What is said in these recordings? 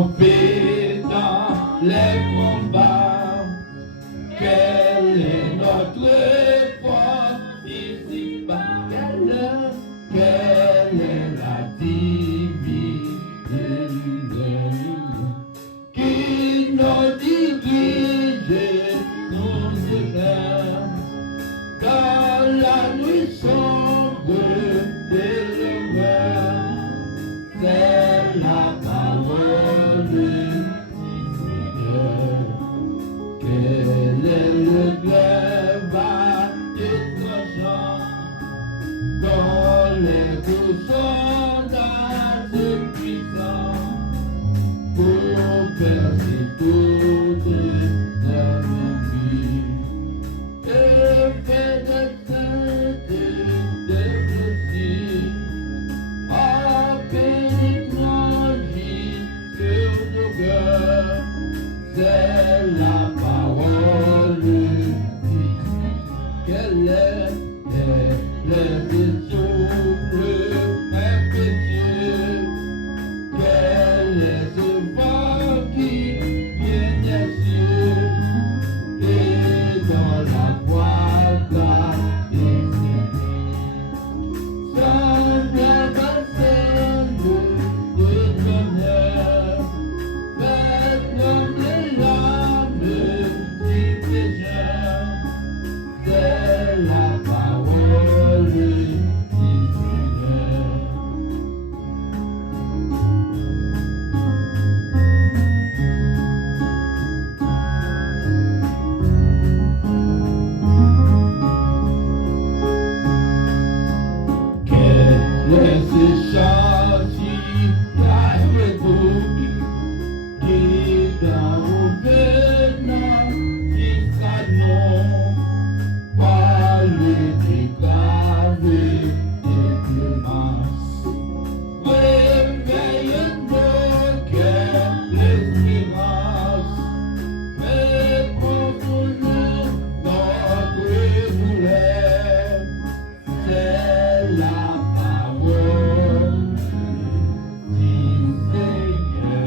triompher dans les combats. Quelle est notre force ici-bas? Quelle est la divinité qui nous dirige, nous élève dans la nuit sombre et l'horreur. C'est la parole du Seigneur. Quel est le glaive étrangeant dont les coups sont assez puissants pour percer toute la vie et faire de saintes des blessures en pénétrant sur nos cœurs. C'est la parole du qu'elle est souple, impétueux. Quel est ce vent qui vient des cieux et dans la boîte des semblable à celle de tonnerre, fait comme les larmes du pécheur. C'est la parole du Seigneur. Quel est ce chant si calme-vous qui dans vos venants jusqu'à non parler des graves et des clémences. Réveille nos cœurs l'espérance, mais contrôle notre douleur. C'est la parole du Seigneur.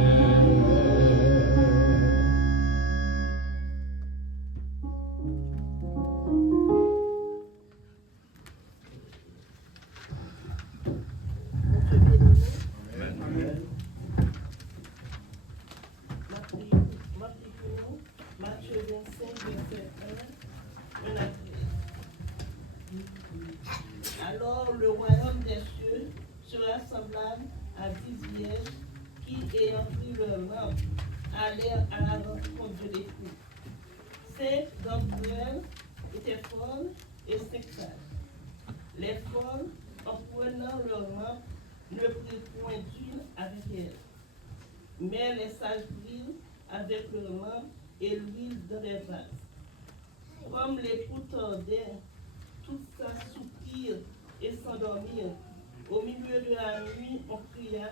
Matthieu 25, verset 1 à 13. Alors le royaume des cieux sera semblable à 10 vierges qui, ayant pris leur lampe, allèrent à la rencontre de l'époux. 5 d'entre elles étaient folles et 5 sages. Les folles, en prenant leur lampe, ne prirent point d'huile avec elles. Mais les sages prirent avec leur lampe et l'huile dans les vases. Comme l'époux tardait, tout ça soupirent et s'endormirent. Au milieu de la nuit, on cria,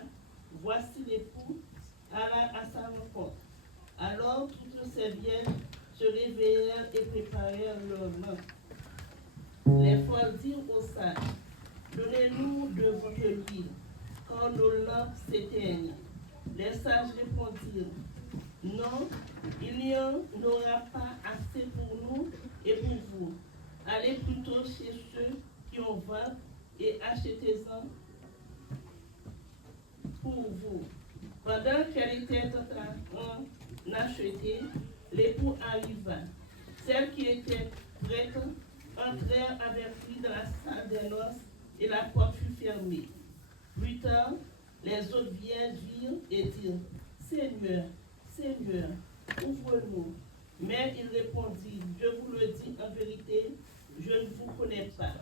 voici l'époux, alla à sa rencontre. Alors toutes ces vierges se réveillèrent et préparèrent leurs lampes. Les folles dirent aux sages, donnez-nous de votre huile, quand nos lampes s'éteignent. Les sages répondirent, non, il n'y en aura pas assez pour nous et pour vous. Allez plutôt chez ceux qui ont vente et achetez-en pour vous. Pendant qu'elle était en train d'acheter, l'époux arriva. Celles qui étaient prêtes entrèrent avec lui dans la salle des noces et la porte fut fermée. Plus tard, les autres vierges virent et dirent, Seigneur, Seigneur, ouvre-nous. Mais il répondit, je vous le dis en vérité, je ne vous connais pas.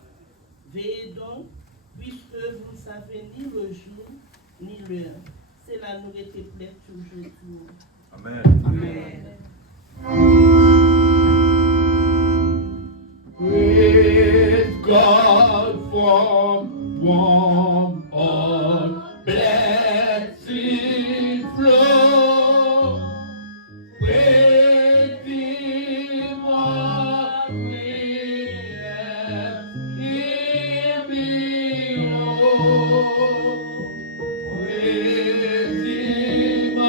Veillez donc, puisque vous ne savez ni le jour ni l'heure. C'est la nourriture pleine toujours. Amen. Amen. Praise God for warm all blessed flow. Praise Him up and Him below. Praise Him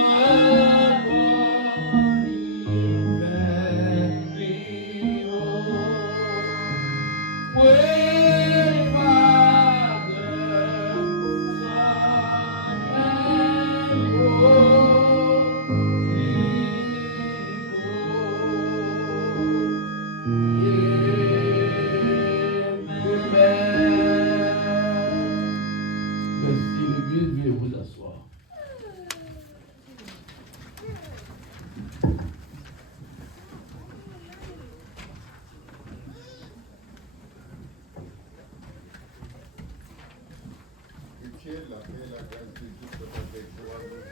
ciel, la paix, la grâce de Dieu soit avec vous à nouveau.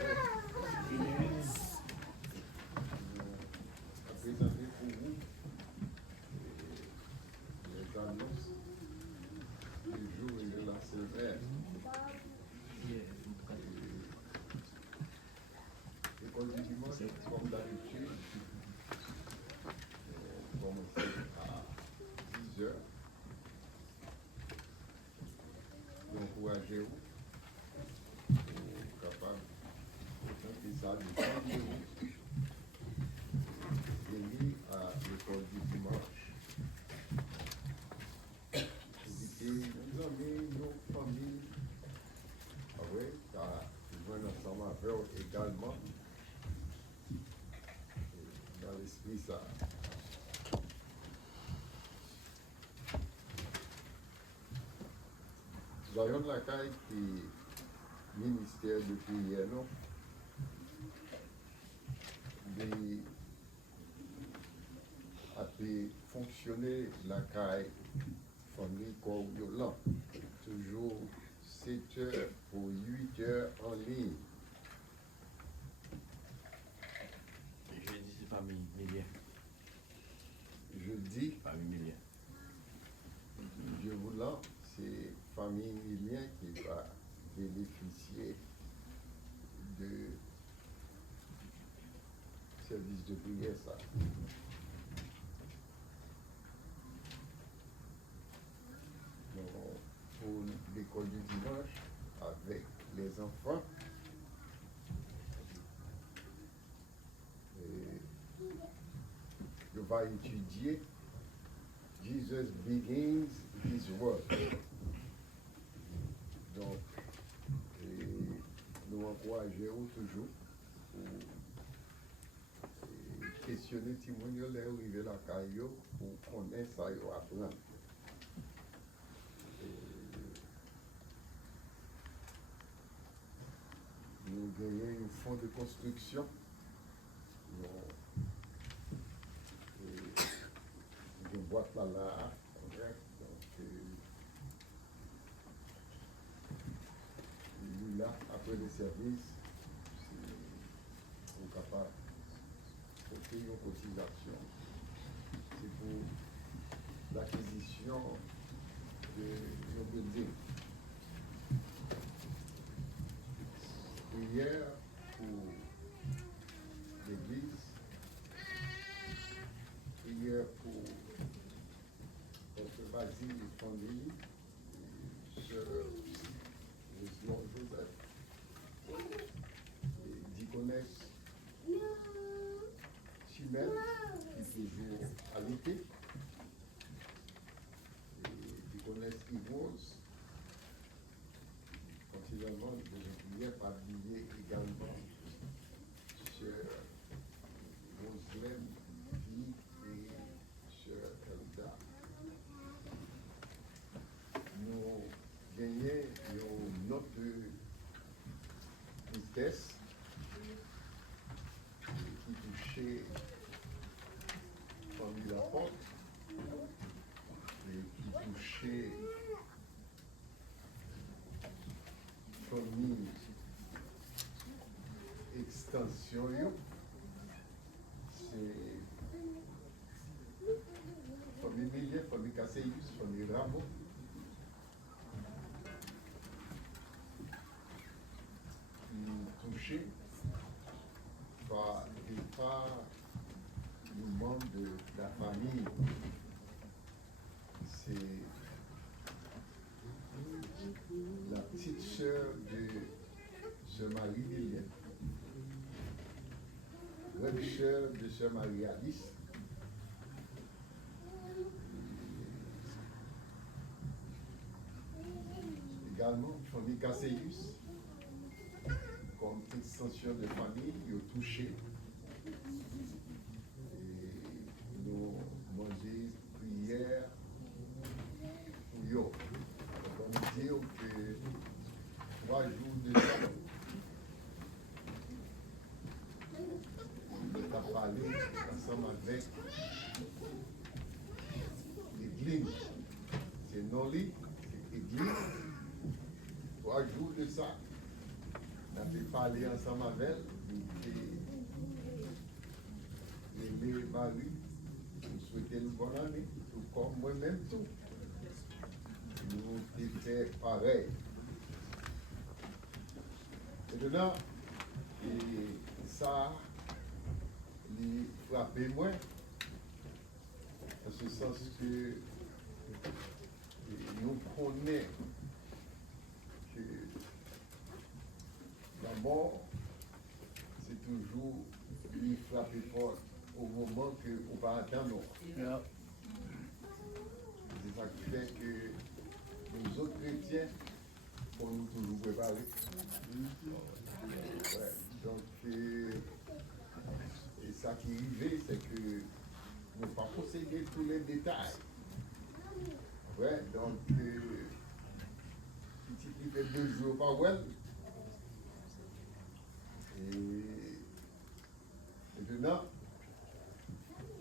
À présenter pour vous les annonces du jour et de la semaine. L'école du dimanche, comme d'habitude, commencer à 10 heures. Encouragez-vous pour capable de ça de prendre venir à l'école du dimanche. Éviter nos amis, nos familles. Ah oui, car nous joignent ensemble avec eux également. Dans l'esprit ça. Nous avons la caille qui ministère de prière, non? Il a pu fonctionner la caille famille comme violent. Toujours 7 heures ou 8 heures en ligne. Et je dis c'est famille Millier. Je dis, Famille Millier. je vous lance, c'est famille Millien qui va bénéficier de service de prière, ça. Donc, pour l'école du dimanche, avec les enfants, je vais étudier Jesus begins his work. Donc, nous encourageons toujours pour questionner Timonio, les arriver la caillou pour connaître ça et apprendre. Nous gagnons un fonds de construction. Une boîte là, correct. Donc, nous là, après le service, on est capable de faire une cotisation. C'est pour l'acquisition de nos buildings. Prière pour l'église, prière pour notre Basile et famille, sœur Roselon Joseph, et diaconesse Chimène, qui est toujours alitée, et diaconesse Yvose, continuellement, je prière par billet également, sœur Roselène Vie et sœur Elda. Nous gagnons une note de vitesse qui touchait famille Laporte et qui touchait famille extension. C'est famille Millier, famille Casséus, famille Rameau. Qui touché par le membre de la famille. C'est la petite sœur de sœur Marie Lilienne, la sœur de sœur Marie Alice. Également, famille Casséus, comme extension de famille, ils ont touché. Et nous manger prière pour eux. On dit que 3 jours de temps, on a parlé ensemble avec l'église. C'est non-lit, c'est l'église. 3 jours de ça, on avait parlé ensemble avec elle, et Marie, nous souhaitons une bonne année, tout comme moi-même tout. Nous étions pareil. Maintenant, et ça, il frappait moins, en ce sens que nous connaissons que la mort, c'est toujours lui frapper fort au moment qu'on va attendre. Yeah. C'est ça qui fait que nous autres chrétiens, on nous toujours préparer. Ouais. Donc, et ça qui arrive, c'est que nous ne pas posséder tous les détails. Ouais, donc, petit qui fait 2 jours par well. Et maintenant,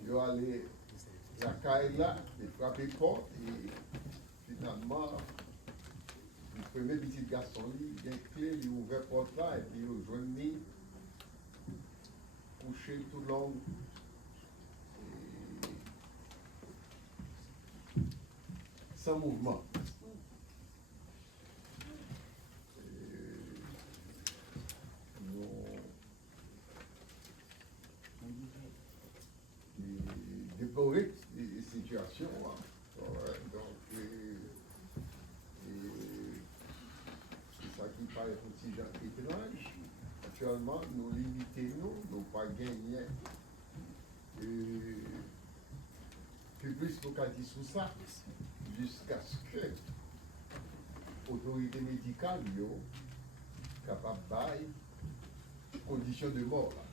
il va aller la caille là, et frapper porte, et finalement, le premier petit garçon, il a une clé, il ouvre la porte là, et puis il rejoint couché tout long. Sans mouvement. Déplorer les situations. Hein. Ouais, donc, c'est ça qui paraît un petit genre étrange. Actuellement, nous limitons, nous pas gagner. Plus pour qu'elle dise sous ça, jusqu'à ce que l'autorité médicale soit capable de bailler condition de mort. Là.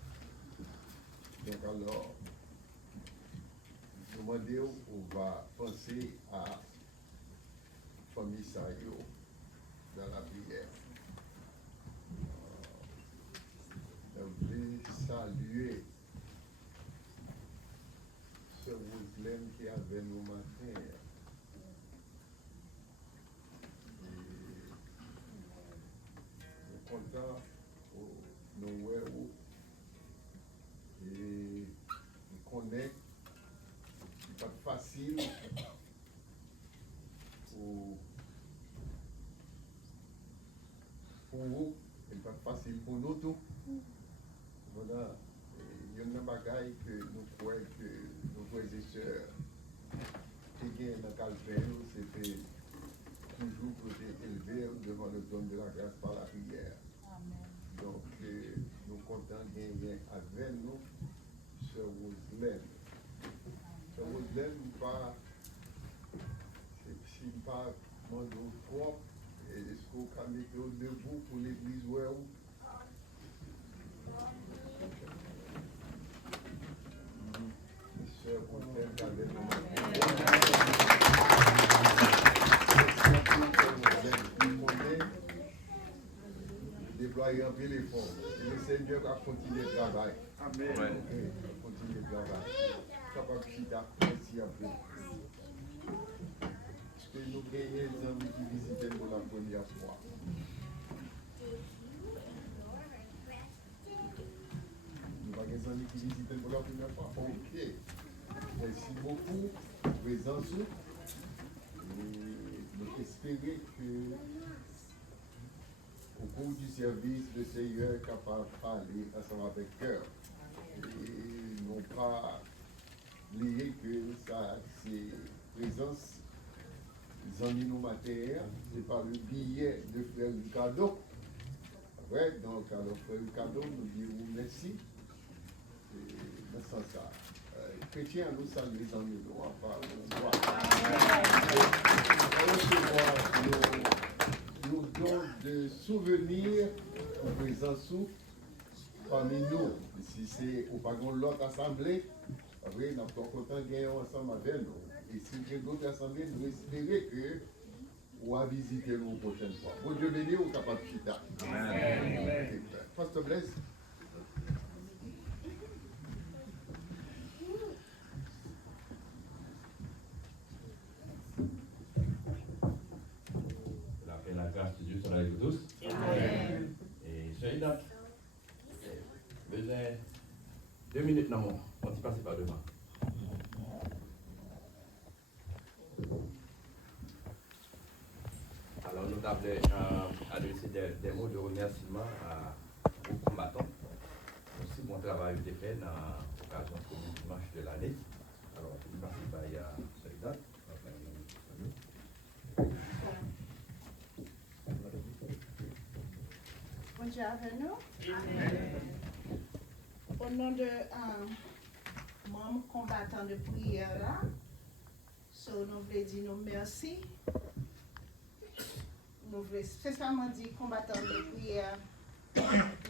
Donc alors, demandez, on va penser à la famille Sayo dans la prière. Je voulais saluer ce Muslim qui avait nous matin. Nous comptons nous où et nous connaissons, c'est pas facile pour vous, c'est pas facile pour nous tous. Voilà. Il y a une bagaille que nous croyons que nos frères et sœurs qui gagnent dans le calvaire, c'était toujours pour élever devant le trône de la grâce par la prière. Amen. Donc, nous comptons gagner avec nous ce Roselem. Ce Roselem, c'est pas mon propre, est-ce qu'on peut mettre debout pour l'église où déployer un peu l'effort. Le Seigneur va continuer le travail. Amen. Okay. Continuer le travail. Capable de chita, merci un peu. Parce que nous gagnons les amis qui visitent pour la première fois. Nous avons des amis qui visitent pour la première fois. Ok. Merci beaucoup, présence. Et nous espérons que au cours du service, le Seigneur est capable de parler ensemble avec cœur. Et non pas oublier que ça, c'est présence des amis non matériels, c'est pas le billet de frère Ricardo. Ouais, donc, alors, frère Ricardo, nous disons merci. Et dans ce sens-là, chrétiens, nous saluons les amis, nous on va recevoir nous donnons de souvenirs en présence parmi nous. Si c'est au wagon de l'autre assemblée, après, nous sommes contents de gagner ensemble avec nous. Et si j'ai d'autres assemblées, nous espérons que on va visiter nous la prochaine fois. Bon Dieu béni, ou capable de chita. Amen. Pasteur Blaise. La grâce de Dieu soit soleil de tous. Amen. Et soyez là. Besoin 2 minutes dans mon. On t'y passe par devant. Alors nous avons adressé des mots de remerciement aux combattants. Aussi bon travail été fait dans l'occasion du premier dimanche de l'année. Alors on peut passer par Soldat. Bon Dieu avec nous. Au nom de membre combattant de prière là, nous voulons dire nous merci. Nous voulons spécialement dire combattant de prière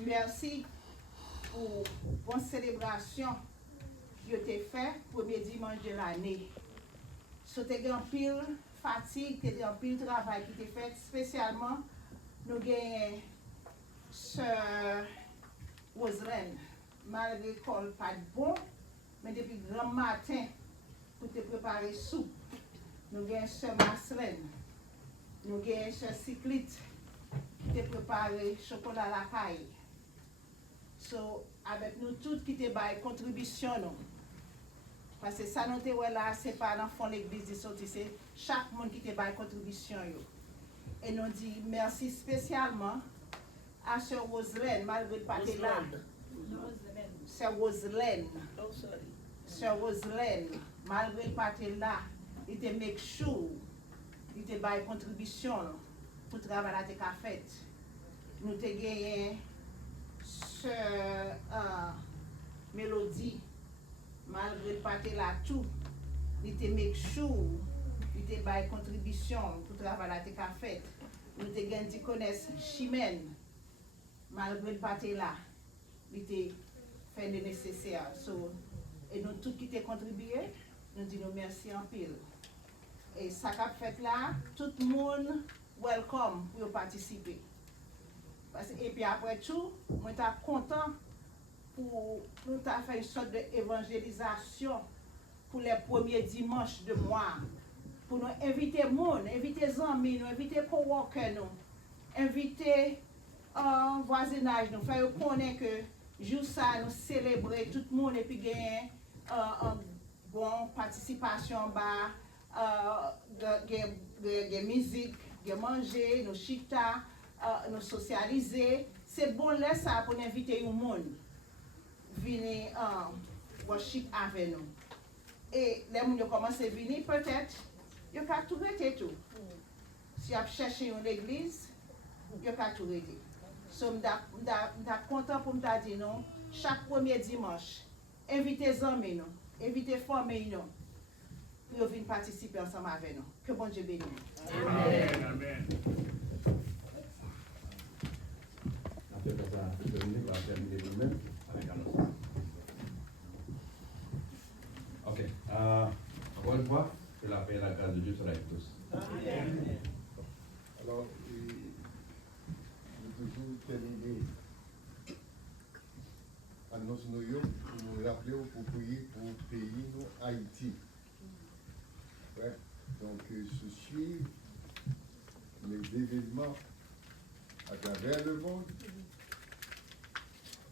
merci pour bonne célébration qui a été faite premier dimanche de l'année. C'était un pile fatigue, c'était un pile travail qui était fait spécialement. Nous avons Sœur Roselaine, malgré l'école pas de bon, mais depuis grand matin, pour te préparer soupe. Nous avons Sœur Marceline, nous avons Sœur Cyclite, qui te préparé chocolat à la caille. So, avec nous toutes qui te baillent contribution, nous. Parce que ça, nous te là, c'est pas dans le fond de l'église de sortie, c'est chaque monde qui te baille contribution. Et nous disons merci spécialement à Sœur Roselaine, malgré le pâté là. Sœur Roselaine. Sœur Roselaine, malgré le pâté là, il te make sure, il te baille contribution pour travailler à tes fait. Nous te gagné Sœur Mélodie, malgré le pâté là tout, il te make sure, il te baille contribution pour travailler à tes fait. Nous te gagné Diconesse Chimène, malgré le pâté là, il te fait le nécessaire. So, et nous tous qui t'ont contribué, nous disons merci en pile. Et ça qu'a fait là, tout le monde welcome pour participer. Et puis après tout, moi suis content pour nous faire une sorte d'évangélisation pour les premiers dimanches de mois. Pour nous inviter les gens, inviter les amis, nous inviter les coworkers, nous inviter en voisinage, nous faire connaître que jour ça nous célébrer tout le monde et puis gagner une bonne participation de musique, de manger, nous chita, nous socialiser. C'est bon là ça pour inviter le monde venir worship avec nous. Et les gens commencent à venir peut-être, ils ont tout arrêté tout. Si vous cherchez une église, ils ont tout arrêté. So, je suis content pour me dire non, chaque premier dimanche, invitez les amis, invitez les familles, pour venir participer ensemble avec nous. Que bon Dieu bénisse. Amen. Amen. Après ça, Dominique va terminer nous-mêmes avec un autre. Ok. Encore une fois, que la paix et la grâce de Dieu soient avec tous. Amen. Alors, nous toujours terminer annonce nous pour nous rappeler pour prier pour le pays nous Haïti. Ouais. Donc, se suivent les événements à travers le monde.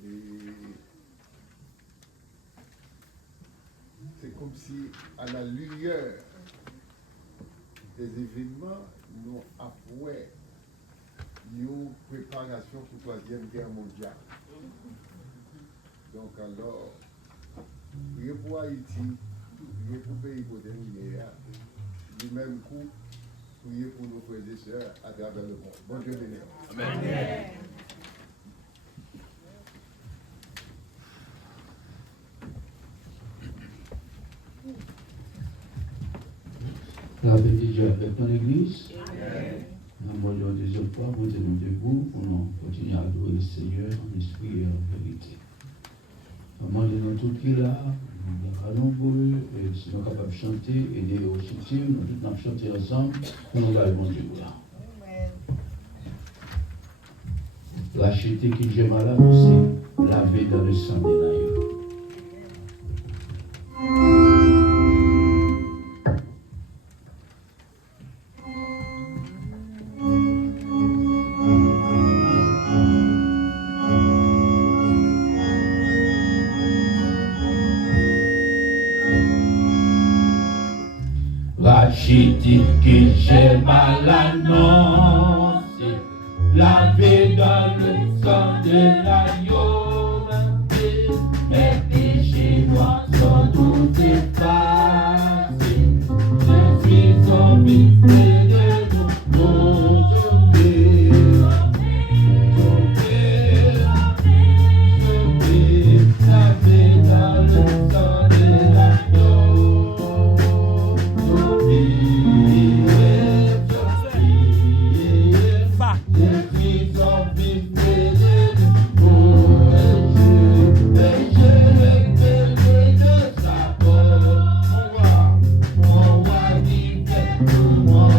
Et c'est comme si, à la lueur des événements, nous avons une préparation pour la Troisième Guerre mondiale. Donc, alors, priez pour Haïti, priez pour le pays côté nous, du même coup, priez pour nos frères et sœurs à travers le monde. Bon Dieu bénisse. Amen. La paix de Dieu avec ton Église. Nous allons une deuxième fois, nous sommes debout pour nous continuer à adorer le Seigneur en esprit et en vérité. Nous demandons tout qui est là, nous allons boule, et si nous sommes capables de chanter, aider au soutien, nous allons chanter ensemble pour nous aller bon Dieu là. L'acheter qui j'ai malade aussi, laver dans le sang de l'agneau. racheté que j'ai mal annoncé, lavé dans le sang de l'agneau, mes péchés noirs sont tous effacés. Je suis sauvé de nouveau, sauvé, lavé dans le sang de l'agneau. Mon roi, mon roi,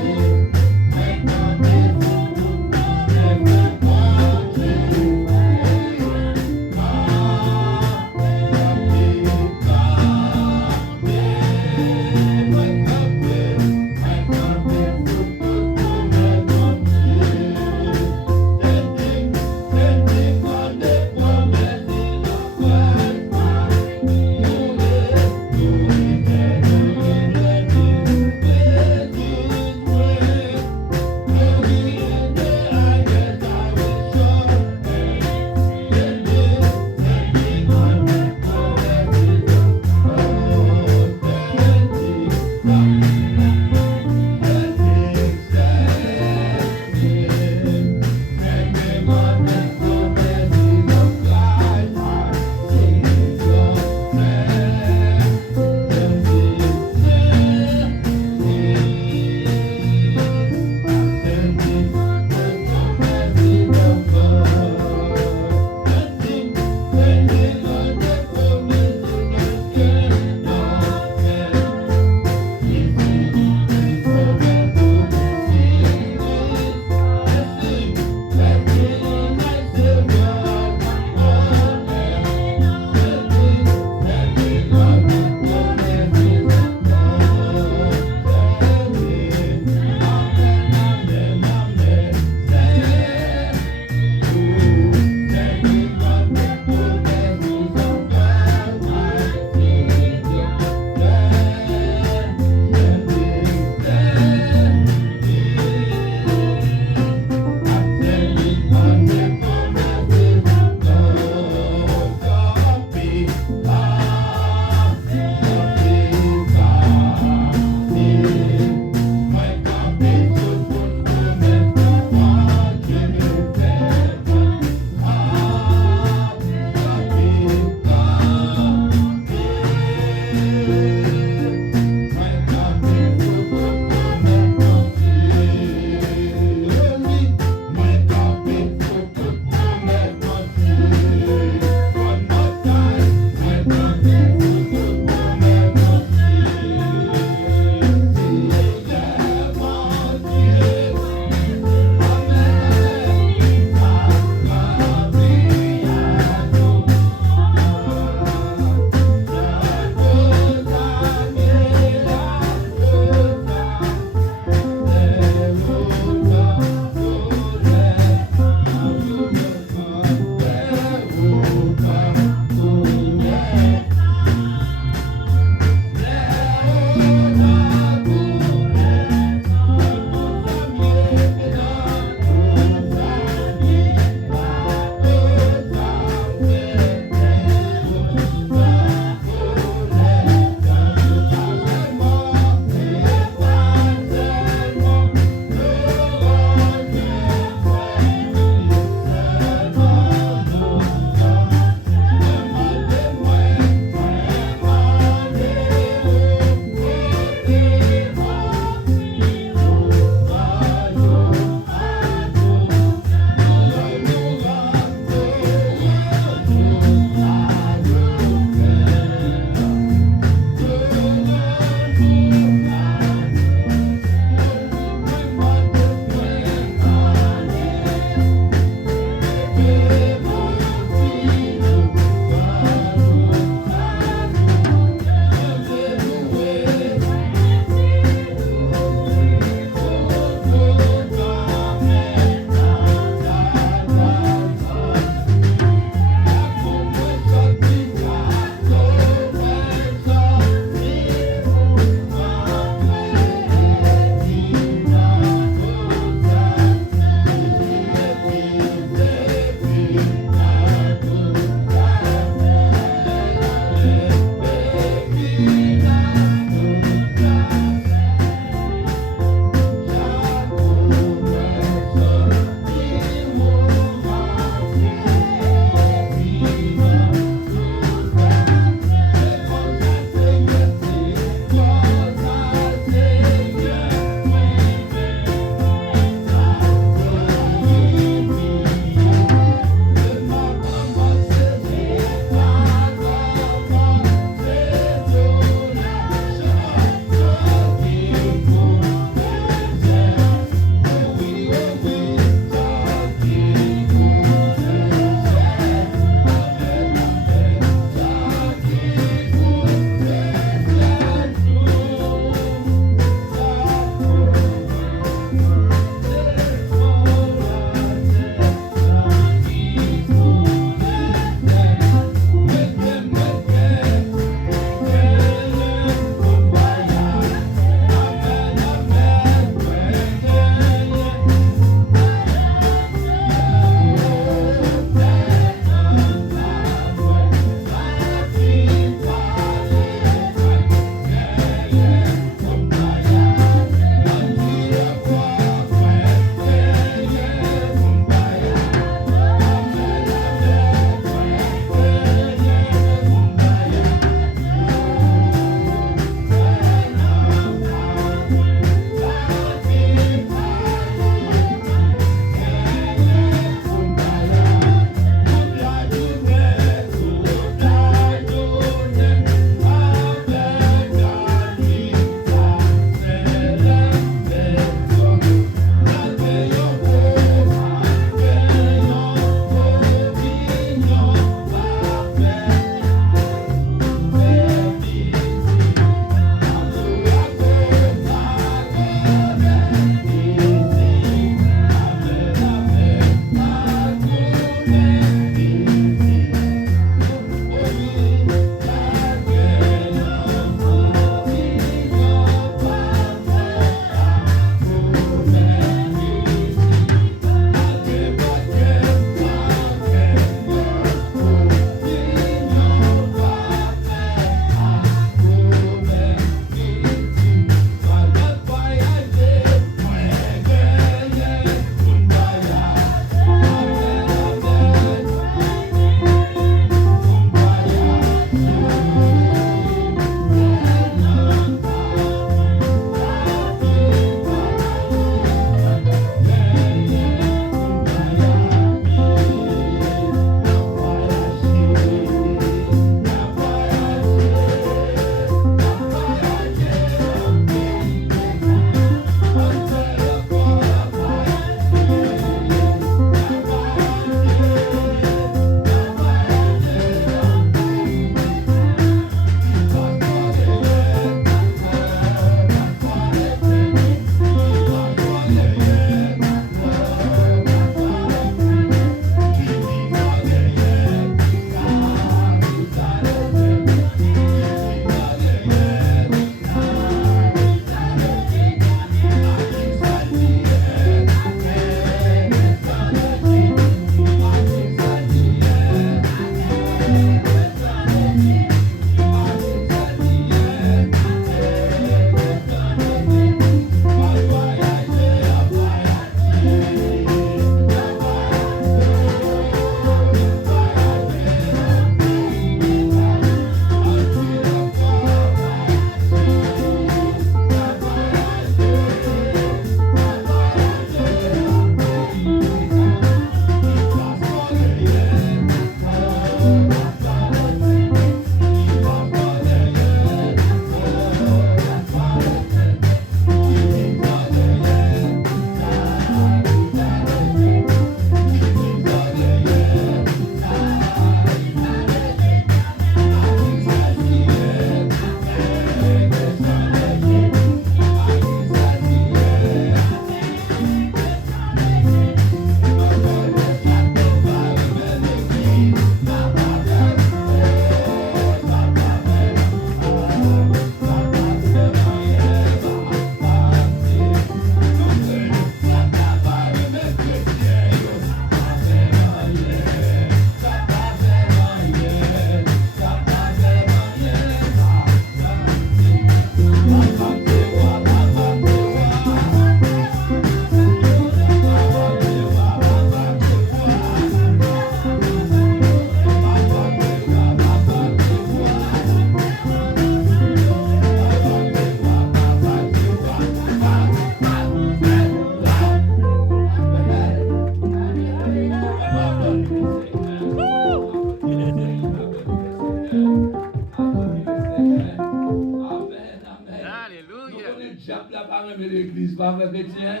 L'église par les chrétiens.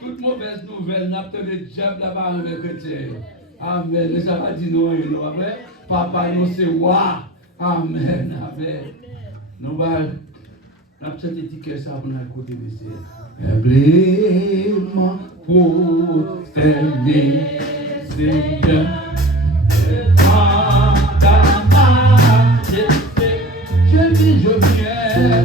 Toute mauvaise nouvelle, n'a pas de diable là par les chrétiens. Amen. Mais ça va dire non, non, amen. Papa, nous c'est wa. Amen. Amen. Nous allons cette étiquette ça pour nous côté de ça. Faiblement prosterné, Seigneur. Ta majesté, je vis, je viens.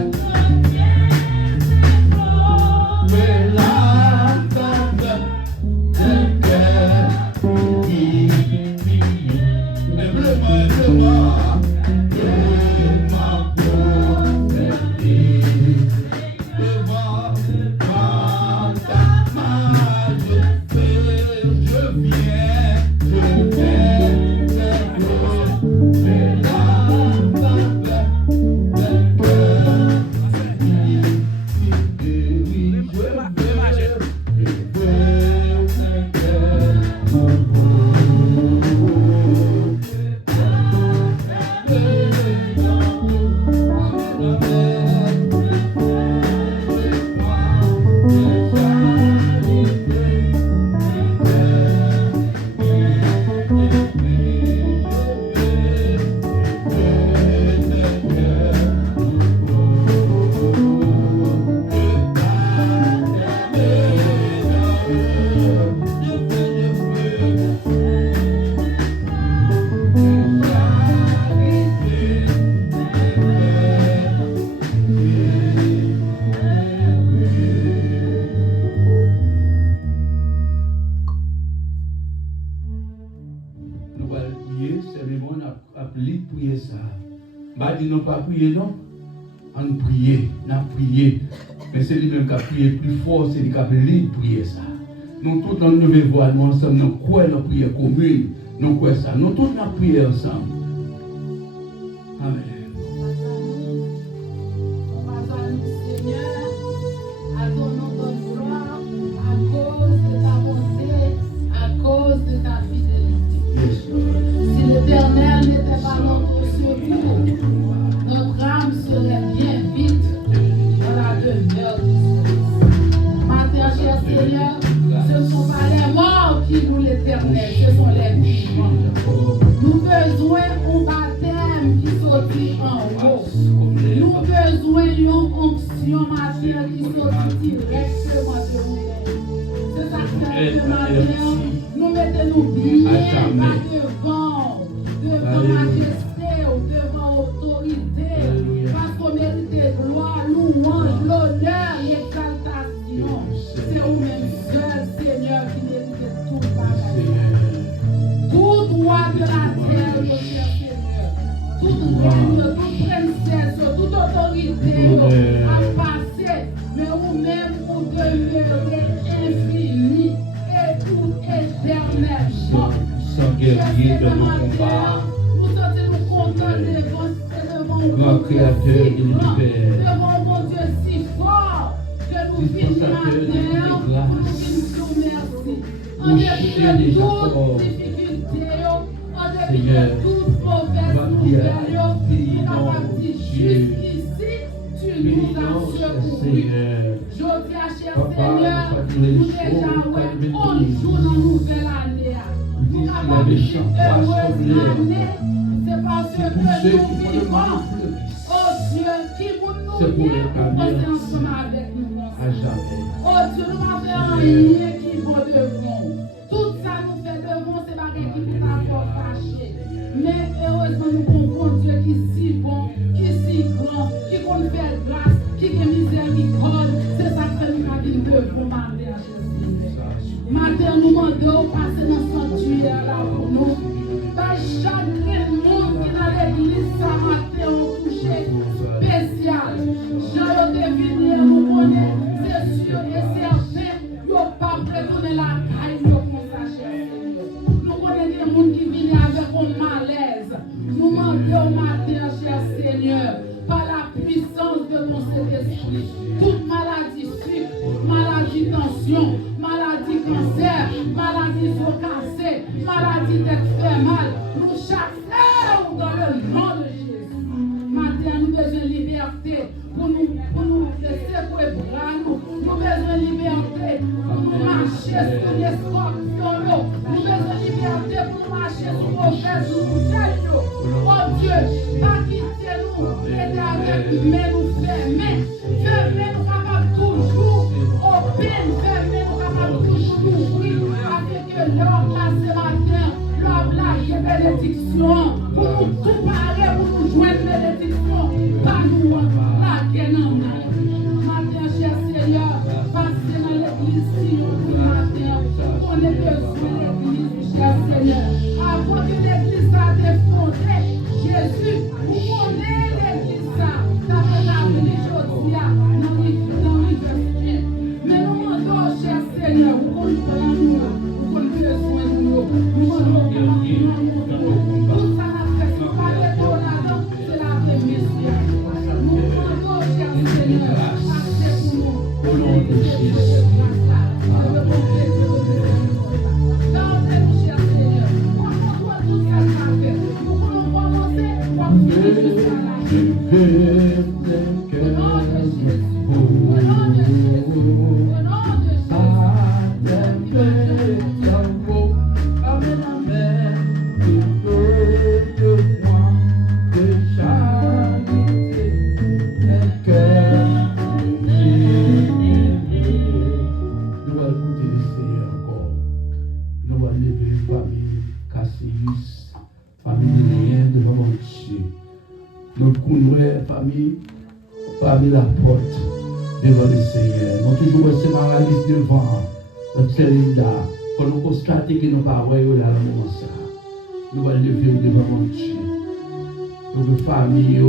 Non pas prier, non. On prie, on a prié. Mais c'est lui-même qui a prié plus fort, c'est lui qui a prié ça. Nous tous dans nous devons voir, nous ensemble, nous croyons dans la prière commune. Nous croyons ça. Nous tous nous prié ensemble. Amen. L'Éternel n'était pas notre secours, notre âme serait bien vite dans la demeure du Seigneur. Matin, cher Seigneur, ce ne sont pas les morts qui louent l'Éternel, ce sont les vivants. Nous besoin d'un baptême qui sortit en haut. Nous besoin d'une onction matin qui sortit directement de nous. C'est ça que nous matin, nous mettons bien devant majesté, devant autorité, parce qu'on mérite gloire, louange, l'honneur, l'exaltation. C'est vous-même seul, Seigneur, qui mérite tout bagage. Tout droit de la terre, mon cher Seigneur, toute règne, toute princesse, toute autorité a passé, mais vous-même vous demeurez infini et tout éternellement. Guerrier de nos combats, grand créateur de l'univers, devant mon Dieu si fort que nous finissons maintenant, nous finissons merci. En dépit de toute difficulté, en Seigneur, toute mauvaise va dire, nouvelle, prie, nous non, avons dit Dieu. jusqu'ici, tu nous as Bénis-nous, secourus. Seigneur. Je dis à cher Papa, Seigneur, nous nous les déjà, choses, ouais, calmez on nous. joue dans la nouvelle année. Nous Dis avons qu'il y a des dit chants grâce heureuse comme l'air. année, c'est parce C'est pour que ceux nous qui font le vivons. mal. Oh Dieu, qui vous nous C'est pour vient les pour caméras. passer ensemble avec nous. À jamais. Oh Dieu, nous n'avons fait rien qui vaut devant. Tout ça nous fait devant, c'est pas qui nous a encore caché. Mais heureusement, nous comprenons Dieu qui est si bon, qui est si grand, qui compte faire grâce, qui est miséricorde. C'est ça que nous avons devant, ma mère, Matin, nous demandons de passer dans ce sanctuaire là pour nous. Par chaque monde qui dans l'église, ça matin, on touché spécial. Jean de venir nous connaît, c'est sûr et certain, ils n'ont pas prétourné la caille, nous comme ça, cher Seigneur. Nous connaissons des gens qui viennent avec un malaise. Nous demandons au matin, cher Seigneur, par la puissance de ton Saint-Esprit, toute maladie sucre, maladie tension, maladie cancer, maladie sur cancer, maladie d'être fait mal, nous chassons dans le nom de Jésus. Matin, nous besoin de liberté pour nous laisser pour les bras, nous besoin de liberté pour nous marcher sur les scorpions, nous besoin de liberté pour nous marcher sur nos fesses, sur nos têtes. Oh Dieu, pas quitter nous, aider avec nous, mais nous fermer, nous capables toujours, au peine, fermer, nous capables toujours d'ouvrir, avec que l'homme là ce matin, l'homme là qui est bénédiction, pour nous tout parer, pour nous joindre bénédiction, pas nous, la guerre non. Matin, cher Seigneur, passez dans l'église, si nous, matin, on est besoin de l'église, cher Seigneur. Avant que l'église soit défondée, Jésus, vous connaissez l'église, ça fait la venir aujourd'hui, dans l'université. Mais nous demandons, cher Seigneur, vous connaissez nous, vous connaissez besoin de nous, nous demandons tout ça n'a fait, c'est pas le temps là-dedans, c'est la vraie messieurs. Nous demandons, cher Seigneur, passez pour nous. Au nom de Jésus. Gardez-nous, cher Seigneur. On contrôle tout ça qu'a fait. Nous voulons commencer, on va finir jusqu'à la fin. Au nom de Jésus. Au nom de Jésus. Au nom de Jésus. Amen, amen. Il veut de moi de charité, un cœur nous allons écouter le Seigneur encore. Nous allons lever la famille Cassius, famille Lien devant mon Dieu. Nous connaissons famille la porte devant le Seigneur. Nous toujours restons dans la liste devant notre Linda. Pour nous constater que nous parlons là dans le moment ça. Nous allons lever devant mon Dieu. Nous famille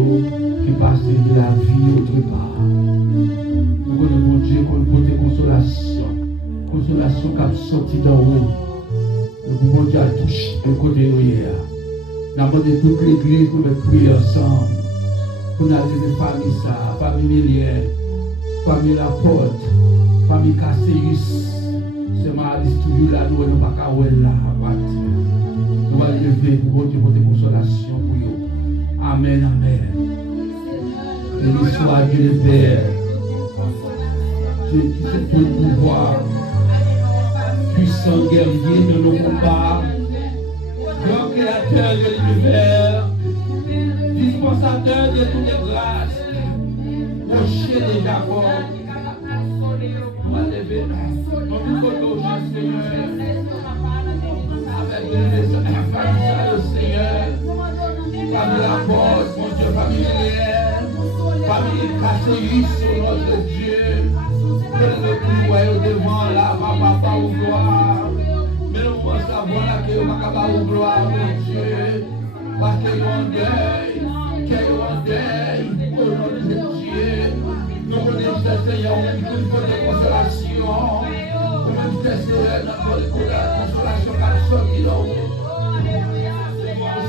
qui passent de la vie autre part. Nous connaissons mon Dieu comme côté consolation. Consolation qui a sorti d'en haut. Nous pouvons Dieu toucher le côté hier. Nous avons demandé toute l'église pour mettre prier ensemble. Pour nous aider les familles ça, famille Millière, famille La Porte, famille Cassius. C'est ma liste toujours là, nous ne pas qu'à là à partir. Nous allons lever pour Dieu pour des consolations pour eux. Amen, amen. Béni soit Dieu le Père. Dieu qui fait tout le pouvoir. Puissant guerrier de nos combats. Grand créateur de l'univers. Dispensateur de toutes les grâces. Rocher de Jacob. On va lever notre côté au Seigneur. Avec le Seigneur. Famille La Porte, mon Dieu, famille Lière. Famille Cassius, au nom de Dieu. Que le plus royaume devant là, papa ou gloire. Mais nous pouvons savoir là que nous pas ou gloire, mon Dieu. Parce que nous en deuil, au nom de Dieu. Nous connaissons le Seigneur, on dit qu'il faut des consolations. Nous connaissons le Seigneur, notre consolation qui a sorti là haut.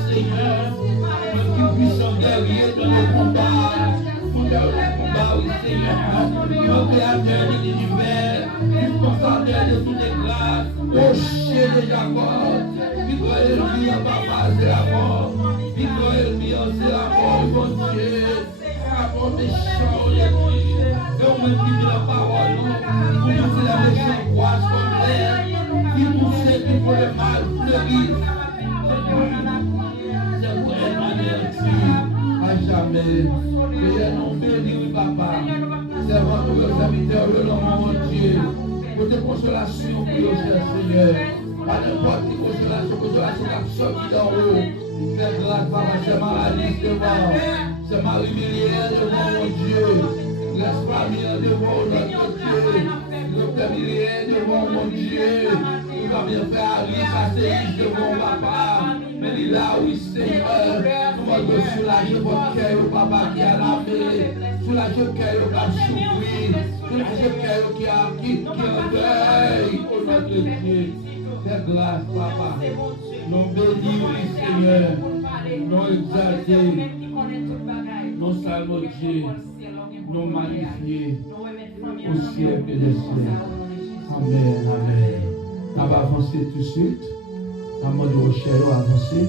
Seigneur, notre puissant guerrier de nos combats. Mon Dieu, le combat, oui, Seigneur. Notre créateur de l'univers, dispensateur de toutes les grâces, rocher de Jacob. Victoire ennemie, papa, c'est la mort. Victoire ennemie, c'est la mort, mon Dieu. La mort méchant, l'ennemi. Et on me dit de la parole, pour pousser la méchante croisse comme l'air, qui poussait, qui pour le mal fleurir. C'est vraiment merci. À jamais. Priez non béni, oui, papa. Servant pour les serviteurs, le nom, mon Dieu. Pour tes consolations, pour le cher Seigneur. Pas n'importe quelle consolation qui a sorti d'en haut. Fais grâce, papa, c'est Marie devant. C'est Marie Millière devant, mon Dieu. Laisse famille devant notre Dieu. Notre Millière devant, mon Dieu. Il va bien faire Alice, Astéris devant, papa. Mais il a, oui, Seigneur. Nous allons soulager votre cœur, papa, qui a lavé. Soulager le cœur qui a souffert. Soulager le cœur qui a deuil. Oh notre Dieu. Fais grâce, papa. Nous bénissons, Seigneur. Nous exaltons. Nous saluons Dieu. Nous magnifions au ciel et des cieux. Amen, amen. On va avancer tout de suite. On va demander au cher avancer.